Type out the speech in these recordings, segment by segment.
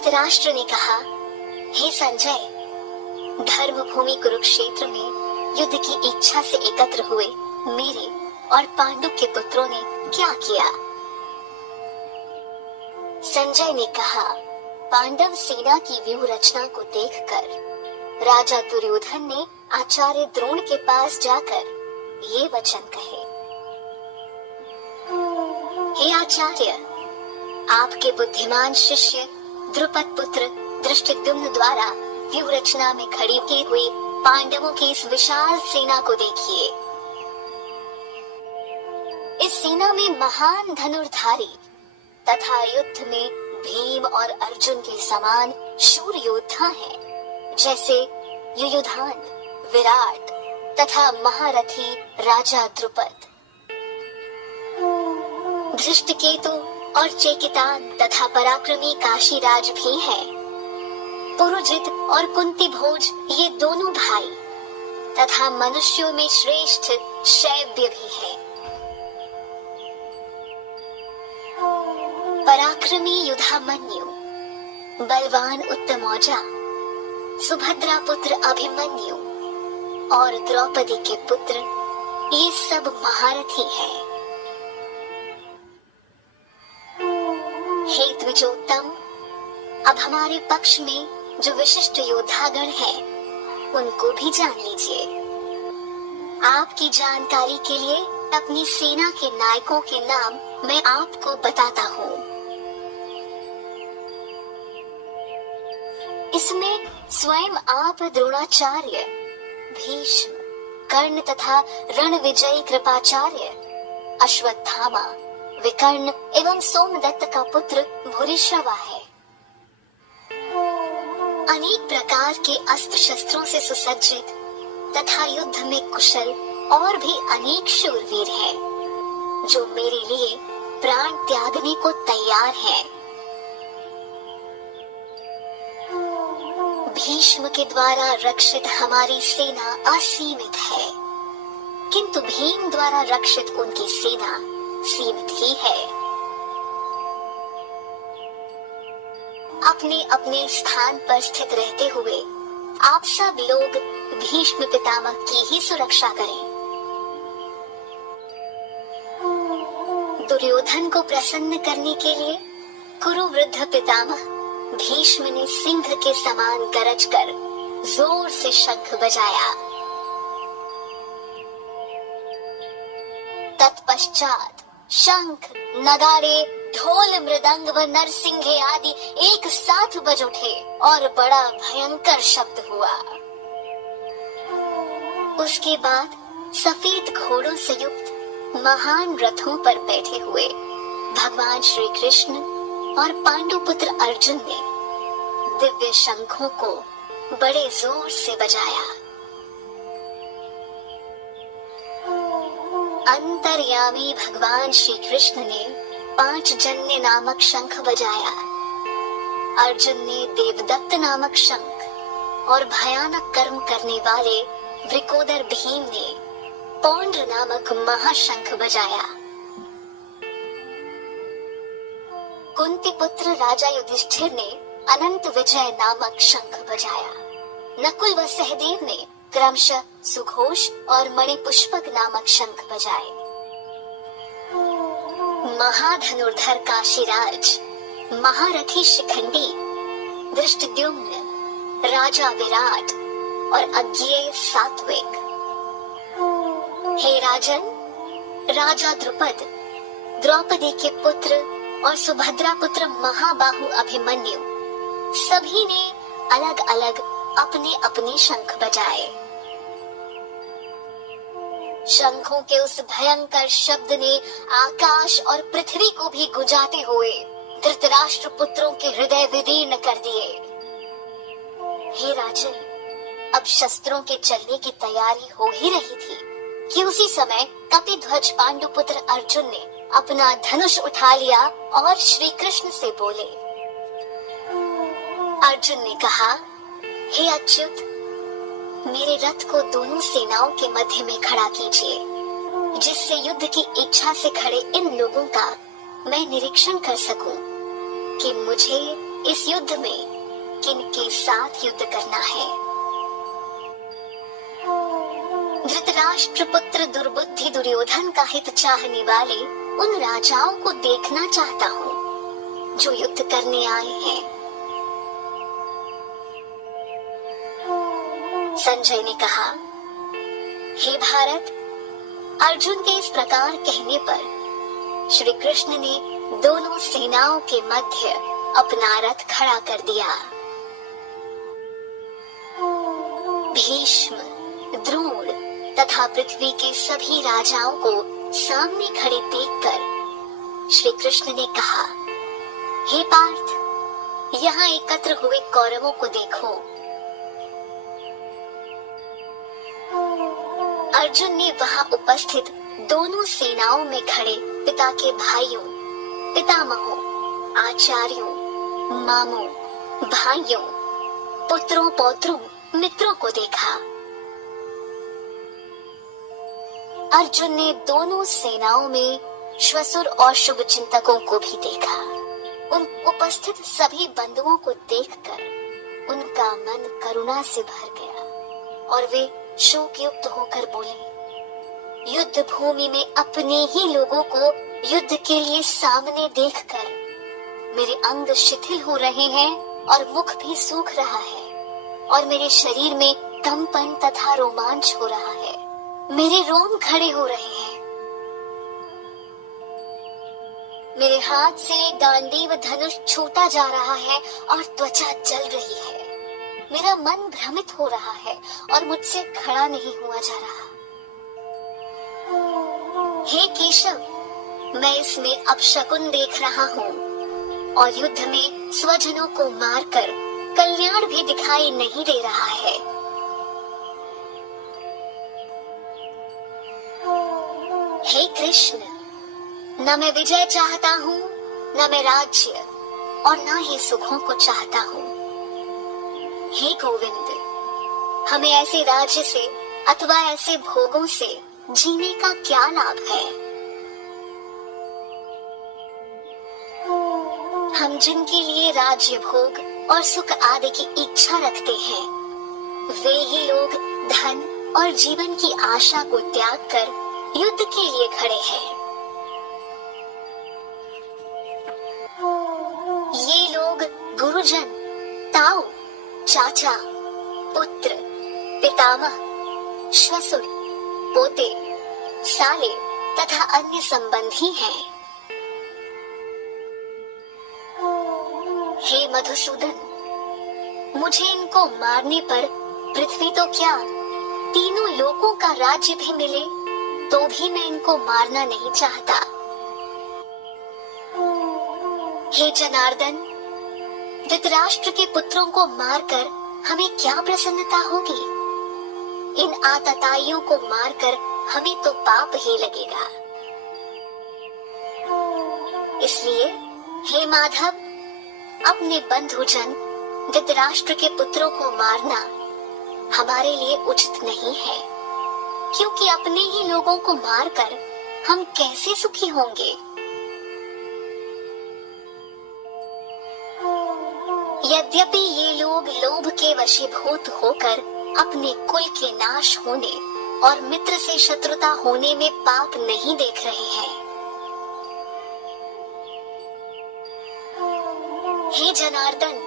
धृतराष्ट्र ने कहा, हे संजय, धर्म भूमि कुरुक्षेत्र में युद्ध की इच्छा से एकत्र हुए मेरे और पांडु के पुत्रों ने क्या किया? संजय ने कहा, पांडव सेना की व्यूह रचना को देखकर राजा दुर्योधन ने आचार्य द्रोण के पास जाकर ये वचन कहे, हे आचार्य, आपके बुद्धिमान शिष्य द्रुपद पुत्र धृष्टद्युम्न द्वारा व्यूह रचना में खड़ी की हुई पांडवों की इस विशाल सेना को देखिए। इस सेना में महान धनुर्धारी तथा युद्ध में भीम और अर्जुन के समान शूर योद्धा हैं, जैसे युयुधान, विराट तथा महारथी राजा द्रुपद। धृष्टकेतु और चेकितान तथा पराक्रमी काशीराज भी हैं। पुरुजित और कुंती भोज ये दोनों भाई तथा मनुष्यों में श्रेष्ठ शैव्य भी है। पराक्रमी युधामन्यु, बलवान उत्तमौजा, सुभद्रा पुत्र अभिमन्यु और द्रौपदी के पुत्र ये सब महारथी हैं। हे द्विजोत्तम, अब हमारे पक्ष में जो विशिष्ट योद्धागण हैं, उनको भी जान लीजिए। आपकी जानकारी के लिए अपनी सेना के नायकों के नाम मैं आपको बताता हूँ। इसमें स्वयं आप द्रोणाचार्य, भीष्म, कर्ण तथा रणविजयी कृपाचार्य, अश्वत्थामा, विकर्ण एवं सोमदत्त का पुत्र भूरिश्रवा है। अनेक प्रकार के अस्त्र शस्त्रों से सुसज्जित तथा युद्ध में कुशल और भी अनेक शूरवीर हैं, जो मेरे लिए प्राण त्यागने को तैयार हैं। भीष्म के द्वारा रक्षित हमारी सेना असीमित है, किंतु भीम द्वारा रक्षित उनकी सेना सीमित ही है। अपने अपने स्थान पर स्थित रहते हुए आप सब लोग भीष्म पितामह की ही सुरक्षा करें। दुर्योधन को प्रसन्न करने के लिए कुरु वृद्ध पितामह भीष्म ने सिंह के समान गरज कर जोर से शंख बजाया। तत्पश्चात शंख, नगाड़े, ढोल, मृदंग व नरसिंघे आदि एक साथ बज उठे और बड़ा भयंकर शब्द हुआ। उसके बाद सफेद घोड़ों से युक्त महान रथों पर बैठे हुए भगवान श्री कृष्ण और पांडुपुत्र अर्जुन ने दिव्य शंखों को बड़े जोर से बजाया। अंतर्यामी भगवान श्री कृष्ण ने 5 जन्य नामक शंख बजाया। अर्जुन ने देवदत्त नामक शंख और भयानक कर्म करने वाले वृकोदर भीम ने पौंड्र नामक महाशंख बजाया। कुंती पुत्र राजा युधिष्ठिर ने अनंत विजय नामक शंख बजाया। नकुल व सहदेव ने क्रमशः सुघोष और मणिपुष्पक नामक शंख बजाए। महाधनुर्धर काशीराज, महारथी शिखंडी, धृष्टद्युम्न, राजा विराट और अज्ञेय सात्विक। हे राजन, राजा द्रुपद, द्रौपदी के पुत्र और सुभद्रा पुत्र महाबाहु अभिमन्यु सभी ने अलग अलग अपने अपने शंख बजाए। शंखों के उस भयंकर शब्द ने आकाश और पृथ्वी को भी गुंजाते हुए धृतराष्ट्र पुत्रों के हृदय विदीर्ण कर दिए। हे राजन, अब शस्त्रों के चलने की तैयारी हो ही रही थी कि उसी समय कपिध्वज पांडुपुत्र अर्जुन ने अपना धनुष उठा लिया और श्री कृष्ण से बोले। अर्जुन ने कहा, हे अच्युत, मेरे रथ को दोनों सेनाओं के मध्य में खड़ा कीजिए, जिससे युद्ध की इच्छा से खड़े इन लोगों का मैं निरीक्षण कर सकूं कि मुझे इस युद्ध में किन के साथ युद्ध करना है। धृतराष्ट्र पुत्र दुर्बुद्धि दुर्योधन का हित चाहने वाले उन राजाओं को देखना चाहता हूँ जो युद्ध करने आए हैं। संजय ने कहा, हे भारत, अर्जुन के इस प्रकार कहने पर श्री कृष्ण ने दोनों सेनाओं के मध्य अपना रथ खड़ा कर दिया। भीष्म, द्रोण तथा पृथ्वी के सभी राजाओं को सामने खड़े देखकर श्री कृष्ण ने कहा, हे पार्थ, यहाँ एकत्र हुए कौरवों को देखो। अर्जुन ने वहां उपस्थित दोनों सेनाओं में खड़े पिता के भाइयों, पितामहों, आचार्यों, मामों, भाइयों, पुत्रों, पौत्रों, मित्रों को देखा। अर्जुन ने दोनों सेनाओं में श्वसुर और शुभ चिंतकों को भी देखा। उन उपस्थित सभी बंधुओं को देखकर उनका मन करुणा से भर गया और वे शोक युक्त होकर बोले, युद्ध भूमि में अपने ही लोगों को युद्ध के लिए सामने देखकर मेरे अंग शिथिल हो रहे हैं और मुख भी सूख रहा है और मेरे शरीर में कंपन तथा रोमांच हो रहा है। मेरे रोम खड़े हो रहे हैं। मेरे हाथ से गांडीव धनुष छूटा जा रहा है और त्वचा जल रही है। मेरा मन भ्रमित हो रहा है और मुझसे खड़ा नहीं हुआ जा रहा। हे केशव, मैं इसमें अपशकुन देख रहा हूँ और युद्ध में स्वजनों को मारकर कल्याण भी दिखाई नहीं दे रहा है। हे कृष्ण, न मैं विजय चाहता हूँ, न मैं राज्य और न ही सुखों को चाहता हूँ। हे गोविंद, हमें ऐसे राज्य से अथवा ऐसे भोगों से जीने का क्या लाभ है। हम जिनके लिए राज्य भोग और सुख आदि की इच्छा रखते हैं, वे ही लोग धन और जीवन की आशा को त्याग कर युद्ध के लिए खड़े हैं। ये लोग गुरुजन, ताऊ, चाचा, पुत्र, पितामह, श्वसुर, पोते, साले तथा अन्य संबंधी हैं। हे मधुसूदन, मुझे इनको मारने पर पृथ्वी तो क्या, तीनों लोकों का राज्य भी मिले तो भी मैं इनको मारना नहीं चाहता। हे जनार्दन, धृतराष्ट्र के पुत्रों को मारकर हमें क्या प्रसन्नता होगी। इन आतताइयों को मारकर हमें तो पाप ही लगेगा। इसलिए हे माधव, अपने बंधुजन धृतराष्ट्र के पुत्रों को मारना हमारे लिए उचित नहीं है, क्योंकि अपने ही लोगों को मारकर हम कैसे सुखी होंगे। यद्यपि ये लोग लोभ के वशीभूत होकर अपने कुल के नाश होने और मित्र से शत्रुता होने में पाप नहीं देख रहे हैं। हे जनार्दन,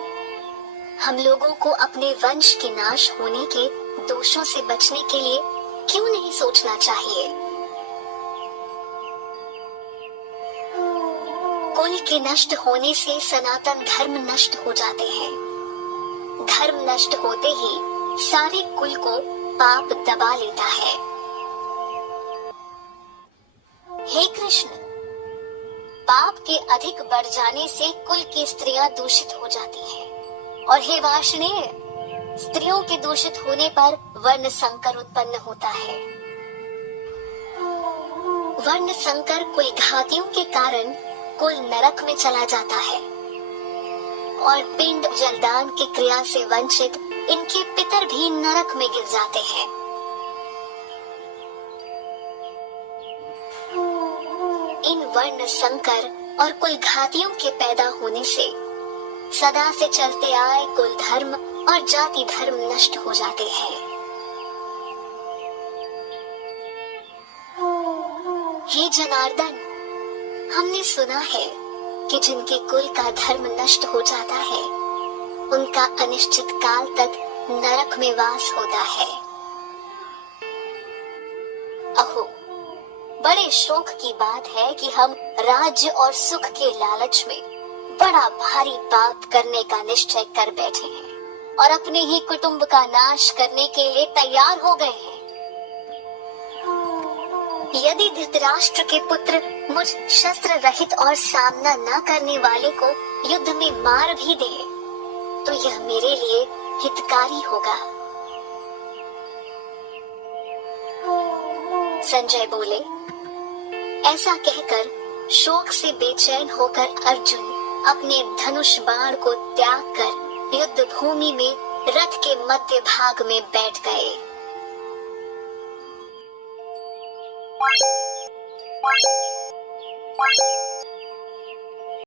हम लोगों को अपने वंश के नाश होने के दोषों से बचने के लिए क्यों नहीं सोचना चाहिए। कुल के नष्ट होने से सनातन धर्म नष्ट हो जाते हैं। धर्म नष्ट होते ही सारे कुल को पाप दबा लेता है। हे कृष्ण, पाप के अधिक बढ़ जाने से कुल की स्त्रियां दूषित हो जाती हैं और हे वार्ष्णेय, स्त्रियों के दूषित होने पर वर्ण संकर उत्पन्न होता है। वर्ण संकर कुल घातियों के कारण कुल नरक में चला जाता है और पिंड जलदान की क्रिया से वंचित इनके पितर भी नरक में गिर जाते हैं। इन वर्ण संकर और कुल घातियों के पैदा होने से सदा से चलते आए कुल धर्म और जाति धर्म नष्ट हो जाते हैं। हे जनार्दन, हमने सुना है कि जिनके कुल का धर्म नष्ट हो जाता है उनका अनिश्चित काल तक नरक में वास होता है। अहो, बड़े शोक की बात है कि हम राज्य और सुख के लालच में बड़ा भारी पाप करने का निश्चय कर बैठे हैं और अपने ही कुटुंब का नाश करने के लिए तैयार हो गए हैं। यदि धृतराष्ट्र के पुत्र मुझ शस्त्र रहित और सामना न करने वाले को युद्ध में मार भी दे तो यह मेरे लिए हितकारी होगा। संजय बोले। ऐसा कहकर शोक से बेचैन होकर अर्जुन अपने धनुष बाण को त्याग कर युद्ध भूमि में रथ के मध्य भाग में बैठ गए।